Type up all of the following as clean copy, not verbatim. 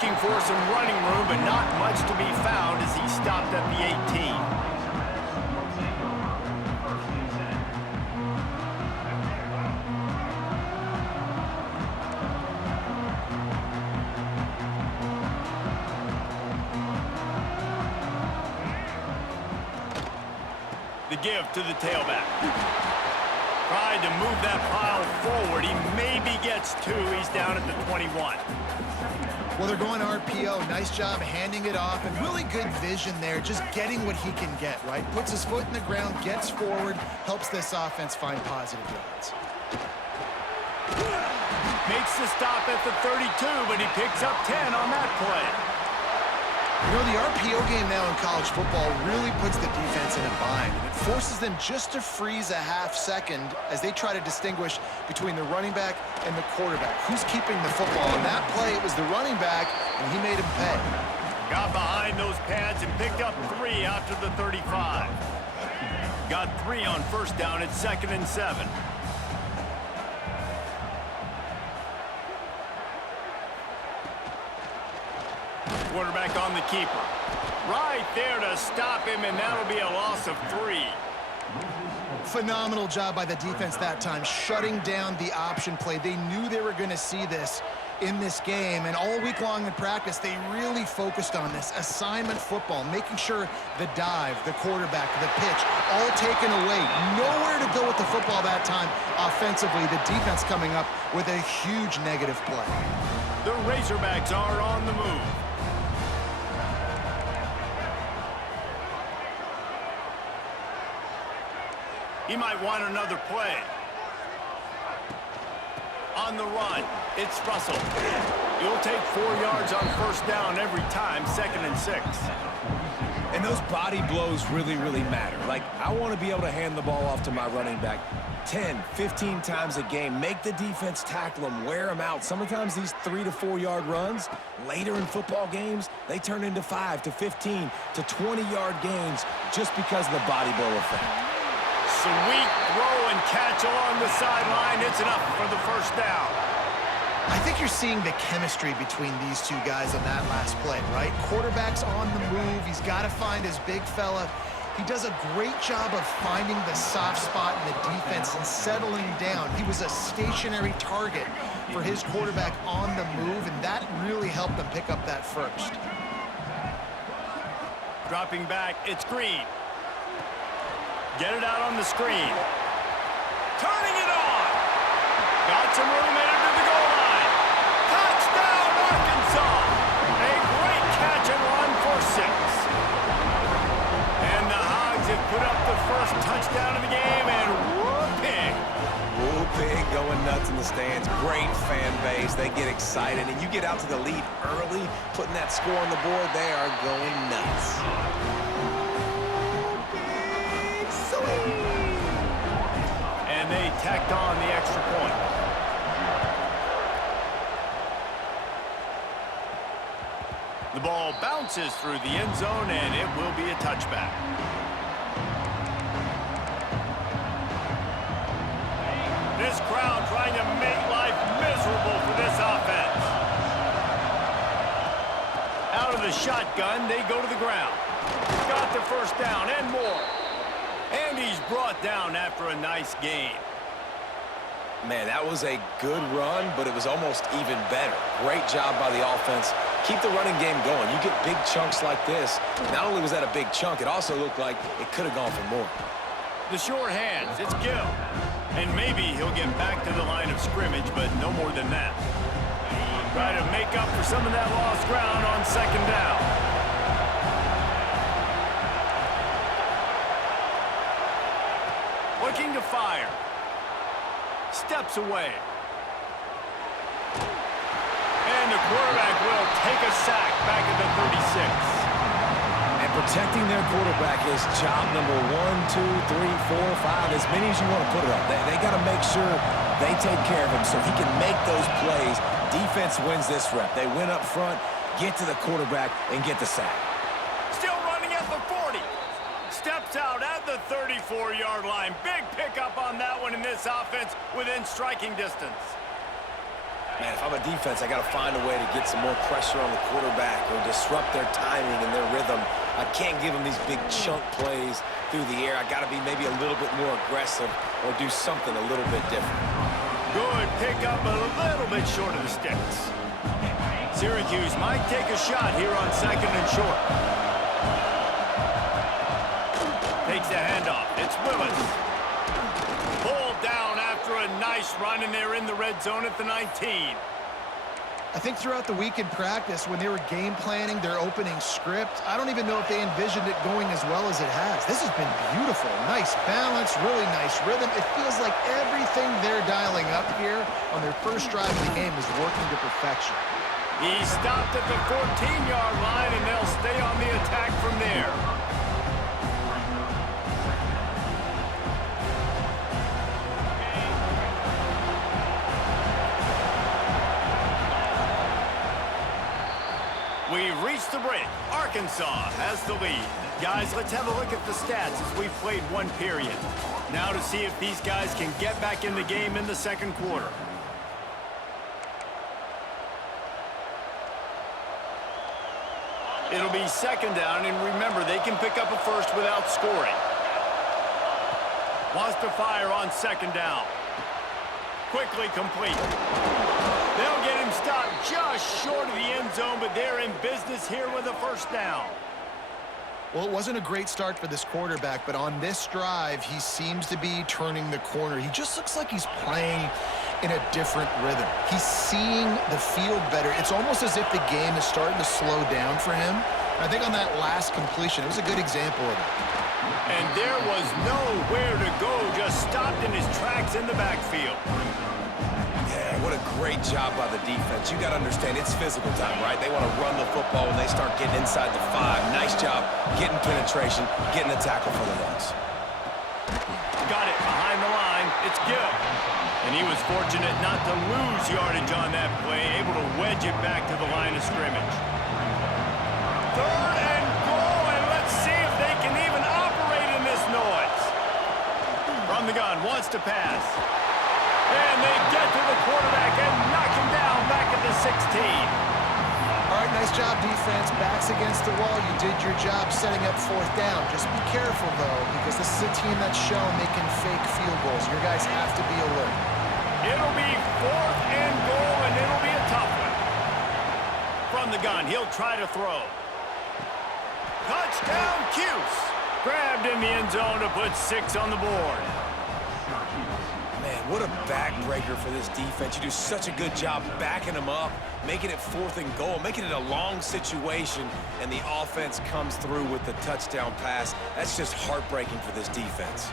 looking for some running room, but not much to be found as he stopped at the 18. The give to the tailback. Tried to move that pile forward. He maybe gets two. He's down at the 21. Well, they're going RPO. Nice job handing it off, and really good vision there, just getting what he can get, right? Puts his foot in the ground, gets forward, helps this offense find positive yards. Makes the stop at the 32, but he picks up 10 on that play. You know, the RPO game now in college football really puts the defense in a bind, and it forces them just to freeze a half second as they try to distinguish between the running back and the quarterback. Who's keeping the football? On that play, it was the running back, and he made him pay. Got behind those pads and picked up 3 out to the 35. Got 3 on first down at 2nd and 7. Quarterback on the keeper. Right there to stop him, and that'll be a loss of 3. Phenomenal job by the defense that time, shutting down the option play. They knew they were going to see this in this game, and all week long in practice, they really focused on this assignment football, making sure the dive, the quarterback, the pitch, all taken away. Nowhere to go with the football that time offensively. The defense coming up with a huge negative play. The Razorbacks are on the move. He might want another play. On the run, it's Russell. He'll take 4 yards on first down every time, 2nd and 6. And those body blows really, really matter. Like, I want to be able to hand the ball off to my running back 10, 15 times a game. Make the defense tackle them, wear them out. Sometimes these 3 to 4 yard runs, later in football games, they turn into 5 to 15 to 20 yard gains just because of the body blow effect. Sweet throw and catch along the sideline. It's enough for the first down. I think you're seeing the chemistry between these two guys on that last play, right? Quarterback's on the move. He's got to find his big fella. He does a great job of finding the soft spot in the defense and settling down. He was a stationary target for his quarterback on the move, and that really helped them pick up that first. Dropping back, it's Green. Get it out on the screen. Turning it on. Got some room headed to the goal line. Touchdown, Arkansas. A great catch and run for 6. And the Hogs have put up the first touchdown of the game, and whooping. Whooping, going nuts in the stands. Great fan base. They get excited, and you get out to the lead early, putting that score on the board, they are going nuts. And they tacked on the extra point. The ball bounces through the end zone, and it will be a touchback. This crowd trying to make life miserable for this offense. Out of the shotgun, they go to the ground. Got the first down and more. And he's brought down after a nice gain. Man, that was a good run, but it was almost even better. Great job by the offense. Keep the running game going. You get big chunks like this. Not only was that a big chunk, it also looked like it could have gone for more. The short hands, it's Gill. And maybe he'll get back to the line of scrimmage, but no more than that. Try to make up for some of that lost ground on 2nd down. Looking to fire. Steps away. And the quarterback will take a sack back at the 36. And protecting their quarterback is job number 1, 2, 3, 4, 5, as many as you want to put it up. They got to make sure they take care of him so he can make those plays. Defense wins this rep. They win up front, get to the quarterback, and get the sack. Still running at the 40. Steps out at the 34-yard line. Big pickup on that one in this offense within striking distance. Man, if I'm a defense, I got to find a way to get some more pressure on the quarterback or disrupt their timing and their rhythm. I can't give them these big chunk plays through the air. I got to be maybe a little bit more aggressive or do something a little bit different. Good pick up a little bit short of the sticks. Syracuse might take a shot here on 2nd and short. Takes the handoff. It's Willis. Pulled down after a nice run, and they're in the red zone at the 19. I think throughout the week in practice, when they were game planning their opening script, I don't even know if they envisioned it going as well as it has. This has been beautiful. Nice balance, really nice rhythm. It feels like everything they're dialing up here on their first drive of the game is working to perfection. He stopped at the 14-yard line, and they'll stay on the attack from there. We've reached the break. Arkansas has the lead. Guys, let's have a look at the stats as we've played one period. Now to see if these guys can get back in the game in the second quarter. It'll be 2nd down, and remember, they can pick up a first without scoring. Wants to fire on 2nd down. Quickly complete. They'll get him stopped just short of the end zone, but they're in business here with a first down. Well, it wasn't a great start for this quarterback, but on this drive, he seems to be turning the corner. He just looks like he's playing in a different rhythm. He's seeing the field better. It's almost as if the game is starting to slow down for him. I think on that last completion, it was a good example of it. And there was nowhere to go, just stopped in his tracks in the backfield. Yeah, what a great job by the defense. You got to understand, it's physical time, right? They want to run the football when they start getting inside the 5. Nice job getting penetration, getting the tackle for the loss. Got it behind the line. It's Gill. And he was fortunate not to lose yardage on that play, able to wedge it back to the line of scrimmage. 3rd and goal, and let's see if they can even operate in this noise. From the gun, wants to pass. And they get to the quarterback and knock him down back at the 16. All right, nice job, defense. Backs against the wall. You did your job setting up 4th down. Just be careful, though, because this is a team that's shown they can fake field goals. Your guys have to be alert. It'll be 4th and goal, and it'll be a tough one. From the gun, he'll try to throw. Touchdown, Cuse. Grabbed in the end zone to put 6 on the board. Man, what a backbreaker for this defense. You do such a good job backing them up, making it 4th and goal, making it a long situation, and the offense comes through with the touchdown pass. That's just heartbreaking for this defense.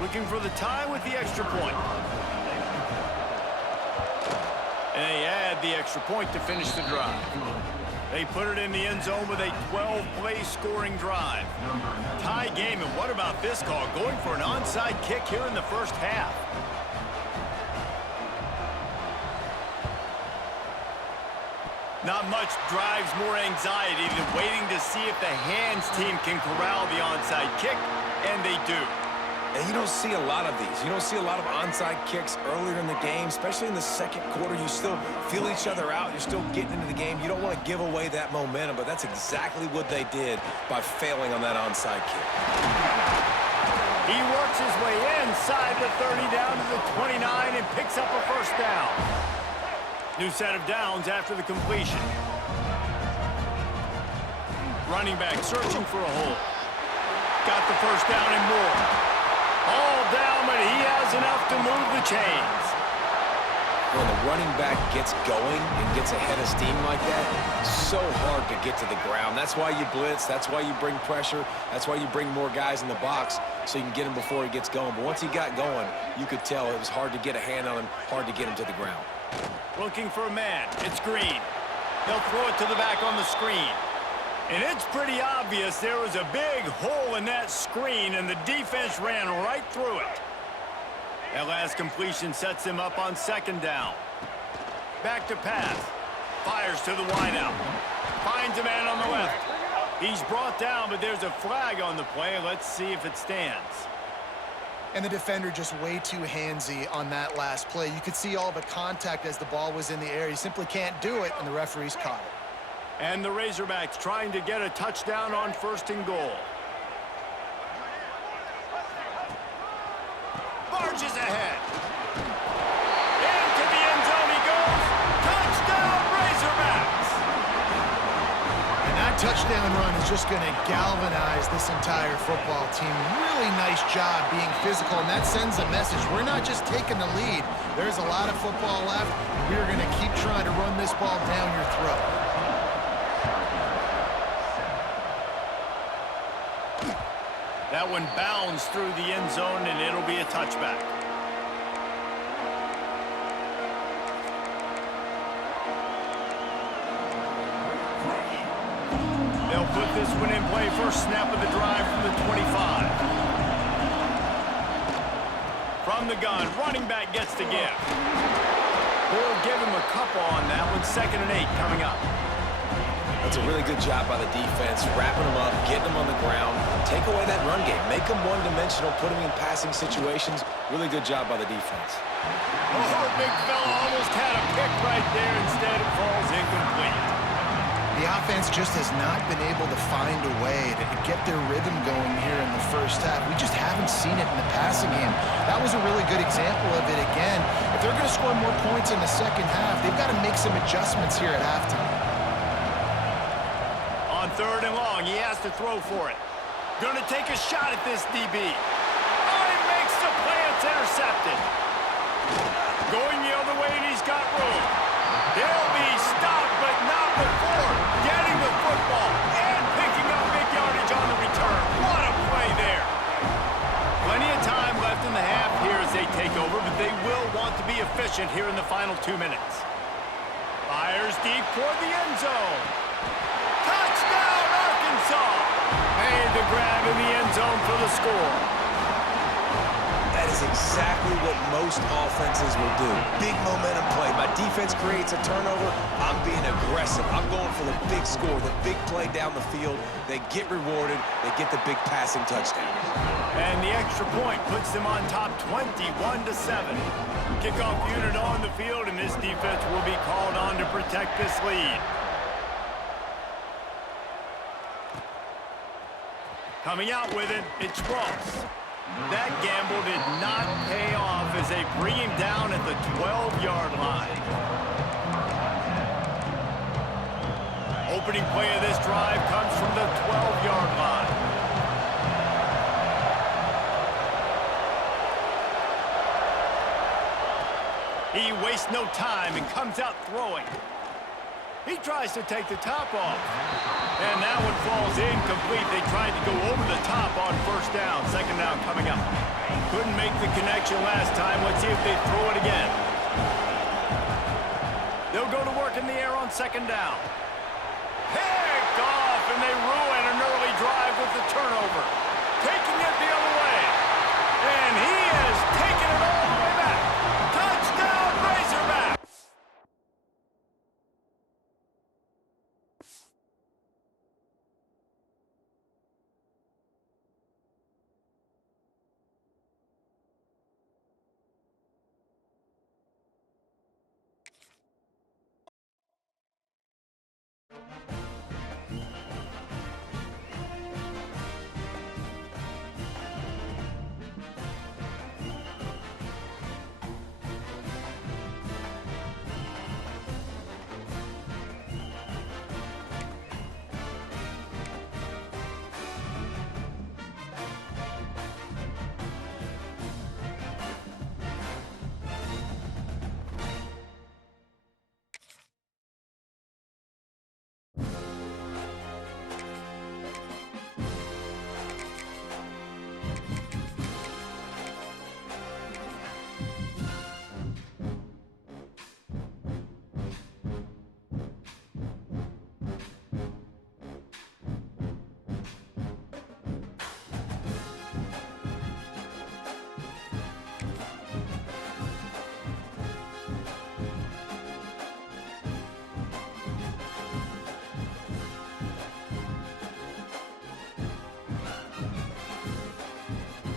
Looking for the tie with the extra point. And they add the extra point to finish the drive. They put it in the end zone with a 12-play scoring drive. Tie game, and what about this call? Going for an onside kick here in the first half. Not much drives more anxiety than waiting to see if the hands team can corral the onside kick, and they do. And you don't see a lot of these. You don't see a lot of onside kicks earlier in the game, especially in the second quarter. You still feel each other out. You're still getting into the game. You don't want to give away that momentum, but that's exactly what they did by failing on that onside kick. He works his way inside the 30 down to the 29 and picks up a first down. New set of downs after the completion. Running back searching for a hole. Got the first down and more. All down, but he has enough to move the chains. When the running back gets going and gets ahead of steam like that, so hard to get to the ground. That's why you blitz. That's why you bring pressure. That's why you bring more guys in the box so you can get him before he gets going. But once he got going, you could tell it was hard to get a hand on him, hard to get him to the ground. Looking for a man. It's Green. They'll throw it to the back on the screen. And it's pretty obvious there was a big hole in that screen, and the defense ran right through it. That last completion sets him up on 2nd down. Back to pass. Fires to the wideout. Finds a man on the left. He's brought down, but there's a flag on the play. Let's see if it stands. And the defender just way too handsy on that last play. You could see all the contact as the ball was in the air. He simply can't do it, and the referee's caught it. And the Razorbacks trying to get a touchdown on 1st and goal. Barges ahead. Into the end zone he goes. Touchdown, Razorbacks! And that touchdown run is just going to galvanize this entire football team. Really nice job being physical, and that sends a message. We're not just taking the lead. There's a lot of football left, and we're going to keep trying to run this ball down your throat. That one bounds through the end zone, and it'll be a touchback. They'll put this one in play. First snap of the drive from the 25. From the gun, running back gets the give. They'll give him a couple on that one. 2nd and 8 coming up. That's a really good job by the defense, wrapping them up, getting them on the ground, take away that run game, make them one-dimensional, put them in passing situations. Really good job by the defense. Oh, big fella almost had a pick right there. Instead, it falls incomplete. The offense just has not been able to find a way to get their rhythm going here in the first half. We just haven't seen it in the passing game. That was a really good example of it again. If they're going to score more points in the second half, they've got to make some adjustments here at halftime. On 3rd and long, he has to throw for it. Gonna take a shot at this DB. Oh, he makes the play. It's intercepted. Going the other way, and he's got room. He'll be stopped, but not before getting the football and picking up big yardage on the return. What a play there. Plenty of time left in the half here as they take over, but they will want to be efficient here in the final 2 minutes. Fires deep toward the end zone. Touchdown, Arkansas! Made the grab in the end zone for the score. That is exactly what most offenses will do. Big momentum play. My defense creates a turnover. I'm being aggressive. I'm going for the big score, the big play down the field. They get rewarded. They get the big passing touchdown. And the extra point puts them on top 21-7. Kickoff unit on the field, and this defense will be called on to protect this lead. Coming out with it, it's Ross. That gamble did not pay off as they bring him down at the 12-yard line. Opening play of this drive comes from the 12-yard line. He wastes no time and comes out throwing. He tries to take the top off. And that one falls incomplete. They tried to go over the top on 1st down. 2nd down coming up. Couldn't make the connection last time. Let's see if they throw it again. They'll go to work in the air on 2nd down. Picked off, and they ruin an early drive with the turnover. Taking it the